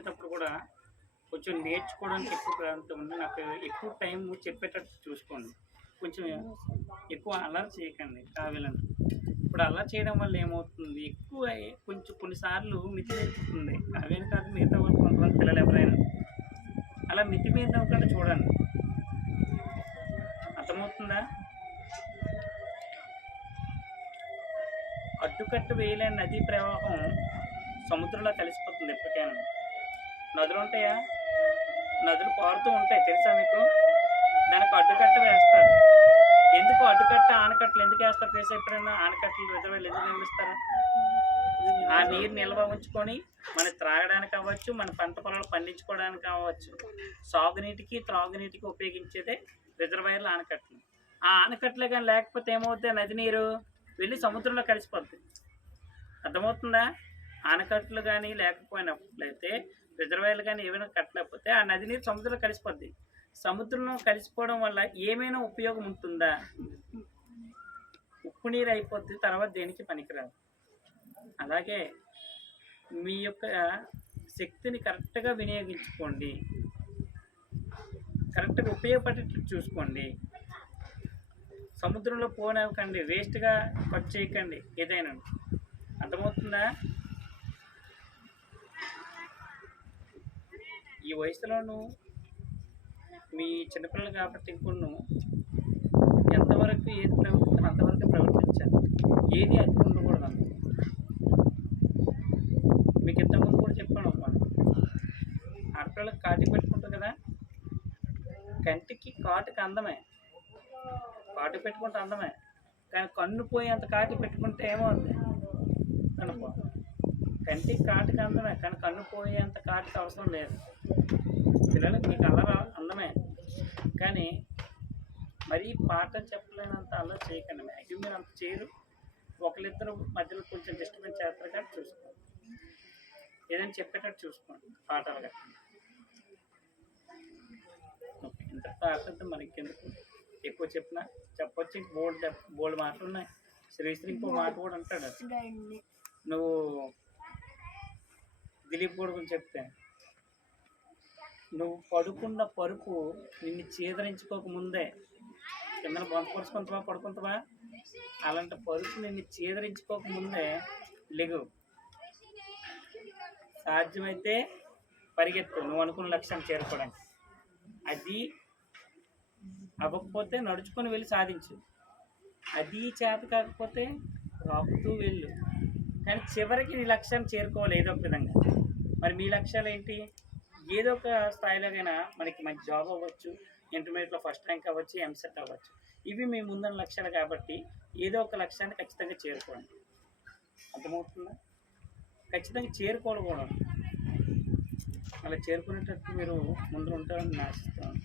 చెప్పేటప్పుడు కూడా కొంచెం నేర్చుకోవడానికి ఎక్కువ ప్రాంతం ఉంది. నాకు ఎక్కువ టైం చెప్పేటట్టు చూసుకోండి. కొంచెం ఎక్కువ అల్లరి చేయకండి కావాలని. ఇప్పుడు అల్లరి చేయడం వల్ల ఏమవుతుంది, ఎక్కువ కొంచెం కొన్నిసార్లు మితిమీరుతుంది. కావ్యాన్ని కాదు, మిగతా వాళ్ళు కొంతమంది పిల్లలు ఎవరైనా అలా మితిమీరినవ్వకుండా చూడండి. అర్థమవుతుందా? అడ్డుకట్ట వేయలేని నదీ ప్రవాహం సముద్రంలో కలిసిపోతుంది ఎప్పటికైనా. నదులు ఉంటాయా? నదులు పారుతూ ఉంటాయి, తెలుసా మీకు? దానికి అడ్డుకట్ట వేస్తారు. ఎందుకు అడ్డుకట్ట, ఆనకట్టలు ఎందుకు వేస్తారు తెలుసా? ఎప్పుడైనా ఆనకట్టలు రిజర్వాయర్లు ఎందుకు నిర్మిస్తారు? ఆ నీరు నిల్వ ఉంచుకొని మన త్రాగడానికి అవ్వచ్చు, మన పంట పొలాలు పండించుకోవడానికి అవ్వచ్చు, సాగునీటికి త్రాగునీటికి ఉపయోగించేదే రిజర్వాయర్లు, ఆనకట్టలు. ఆ ఆనకట్టలే కానీ లేకపోతే ఏమవుతుంది, నది నీరు వెళ్ళి సముద్రంలో కలిసిపోద్ది. అర్థమవుతుందా? ఆనకట్టలు కానీ లేకపోయినట్లయితే, రిజర్వాయర్లు కానీ ఏమైనా కట్టలేకపోతే ఆ నది నీరు సముద్రంలో కలిసిపోద్ది. సముద్రంలో కలిసిపోవడం వల్ల ఏమైనా ఉపయోగం ఉంటుందా? ఉప్పు నీరు అయిపోద్ది, తర్వాత దేనికి పనికిరాదు. అలాగే మీ యొక్క శక్తిని కరెక్ట్గా వినియోగించుకోండి, కరెక్ట్గా ఉపయోగపడేటట్టు చూసుకోండి. సముద్రంలో పోనివ్వకండి, వేస్ట్గా ఖర్చు చేయకండి ఏదైనా. అర్థమవుతుందా? ఈ వయసులోనూ మీ చిన్నపిల్లలు కాబట్టి ఇంకొన్ను ఎంతవరకు ఏది ప్రవర్తించాలో అంతవరకు ప్రవర్తించాలి. ఏది అతి ఉండకూడదు. అంత మీకు ఇంతకుముందు కూడా చెప్పాను అమ్మా, ఆడపిల్లలకు కాటి పెట్టుకుంటుంది కదా, కంటికి కాటుకి అందమే, కాటు పెట్టుకుంటే అందమే, కానీ కన్ను పోయేంత కాటి పెట్టుకుంటే ఏమవుతుంది అనుకో. కంటికి కాటుకి అందమే, కానీ కన్ను పోయేంత కాటుకి అవసరం లేదు. పిల్లలకి మీకు అందమే, కానీ మరీ పాఠం చెప్పలేనంత అల్లరి చేయకండి. మ్యాక్సిమం మీరు అంత చేయరు, ఒకరిద్దరు మధ్యలో కొంచెం డిస్టర్బెన్స్ చేస్తారు కానీ చూసుకోండి. ఏదైనా చెప్పేటట్టు చూసుకోండి పాఠాలు కట్టండి. ఓకే, ఇంతటితో అర్థం మనకి ఎందుకు ఎక్కువ చెప్పినా చెప్పొచ్చు. బోల్డ్ మాటలు ఉన్నాయి. శ్రీశ్రీ ఇంకో మాట కూడా అంటాడు, నువ్వు దిలీప్ కూడా గురించి చెప్తే, నువ్వు పడుకున్న పరుపు నిన్ను చీదరించుకోకముందే కింద బొంతపరుచుకుంటావా, పడుకుంటావా? అలాంటి పరుపు నిన్ను చీదరించుకోకముందే లెగు. సాధ్యమైతే పరిగెత్తు నువ్వు అనుకున్న లక్ష్యాన్ని చేరుకోవడానికి. అది అవ్వకపోతే నడుచుకొని వెళ్ళి సాధించు. అది చేత కాకపోతే రాకుతూ వెళ్ళు, కానీ చివరికి నీ లక్ష్యాన్ని చేరుకోవాలి ఏదో ఒక విధంగా. మరి మీ లక్ష్యాలు ఏంటి? ఏదో ఒక స్థాయిలోకైనా మనకి మంచి జాబ్ అవ్వచ్చు, ఇంటర్మీడియట్లో ఫస్ట్ ర్యాంక్ అవ్వచ్చు, ఎంసెట్ అవ్వచ్చు. ఇవి మీ ముందున్న లక్ష్యాలు కాబట్టి ఏదో ఒక లక్ష్యాన్ని ఖచ్చితంగా చేరుకోండి. అర్థమవుతుందా? ఖచ్చితంగా చేరుకోవాలి కూడా. అలా చేరుకునేటట్టు మీరు ముందు ఉంటారని నేను ఆశిస్తున్నాను.